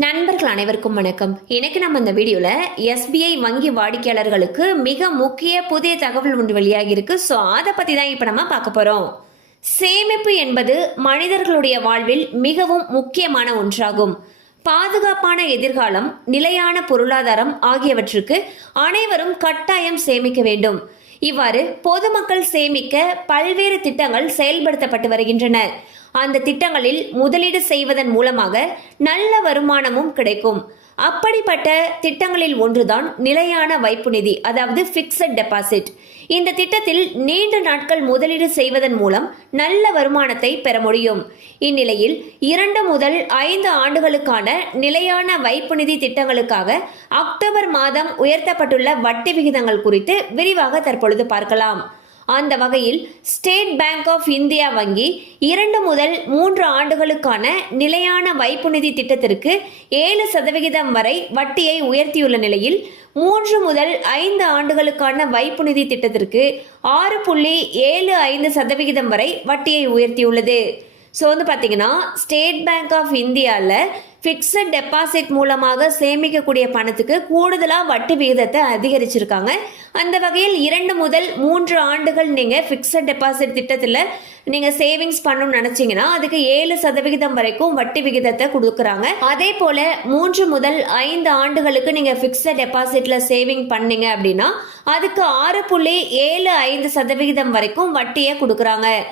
நண்பர்கள் அனைவருக்கும் வணக்கம். இன்னைக்கு நம்ம இந்த வீடியோல எஸ்பிஐ வங்கி வாடிக்கையாளர்களுக்கு மிக முக்கிய புதிய தகவல் ஒன்று வெளியாகி இருக்கு. ஸோ அதை பத்தி தான் இப்ப நம்ம பார்க்க போறோம். சேமிப்பு என்பது மனிதர்களுடைய வாழ்வில் மிகவும் முக்கியமான ஒன்றாகும். பாதுகாப்பான எதிர்காலம், நிலையான பொருளாதாரம் ஆகியவற்றுக்கு அனைவரும் கட்டாயம் சேமிக்க வேண்டும். இவ்வாறு பொதுமக்கள் சேமிக்க பல்வேறு திட்டங்கள் செயல்படுத்தப்பட்டு வருகின்றன. அந்த திட்டங்களில் முதலீடு செய்வதன் மூலமாக நல்ல வருமானமும் கிடைக்கும். அப்படிப்பட்ட திட்டங்களில் ஒன்றுதான் நிலையான வைப்பு நிதி, அதாவது பிக்ஸட் டெபாசிட். இந்த திட்டத்தில் நீண்ட நாட்கள் முதலீடு செய்வதன் மூலம் நல்ல வருமானத்தை பெற முடியும். இந்நிலையில் 2 முதல் 5 ஆண்டுகளுக்கான நிலையான வைப்பு நிதி திட்டங்களுக்காக அக்டோபர் மாதம் உயர்த்தப்பட்டுள்ள வட்டி விகிதங்கள் குறித்து விரிவாக தற்பொழுது பார்க்கலாம். அந்த வகையில் ஸ்டேட் பேங்க் ஆஃப் இந்தியா வங்கி 2 முதல் 3 ஆண்டுகளுக்கான நிலையான வைப்பு நிதி திட்டத்திற்கு 7% வரை வட்டியை உயர்த்தியுள்ள நிலையில் 3 முதல் 5 ஆண்டுகளுக்கான வைப்பு நிதி திட்டத்திற்கு 6.75% வரை வட்டியை உயர்த்தியுள்ளது. ஸோ பார்த்தீங்கன்னா ஸ்டேட் பேங்க் ஆஃப் இந்தியாவில் ஃபிக்ஸட் டெபாசிட் மூலமாக சேமிக்கக்கூடிய பணத்துக்கு கூடுதலாக வட்டி விகிதத்தை அதிகரிச்சிருக்காங்க. அந்த வகையில் 2 முதல் 3 ஆண்டுகள் நீங்கள் ஃபிக்ஸட் டெபாசிட் திட்டத்தில் நீங்கள் சேவிங்ஸ் பண்ணணும்னு நினச்சிங்கன்னா அதுக்கு 7% வரைக்கும் வட்டி விகிதத்தை கொடுக்குறாங்க. அதே போல் 3 முதல் 5 ஆண்டுகளுக்கு நீங்கள் ஃபிக்ஸட் டெபாசிட்டில் சேவிங் பண்ணீங்க அப்படின்னா அதுக்கு 6.75% வரைக்கும் வட்டியை கொடுக்குறாங்க.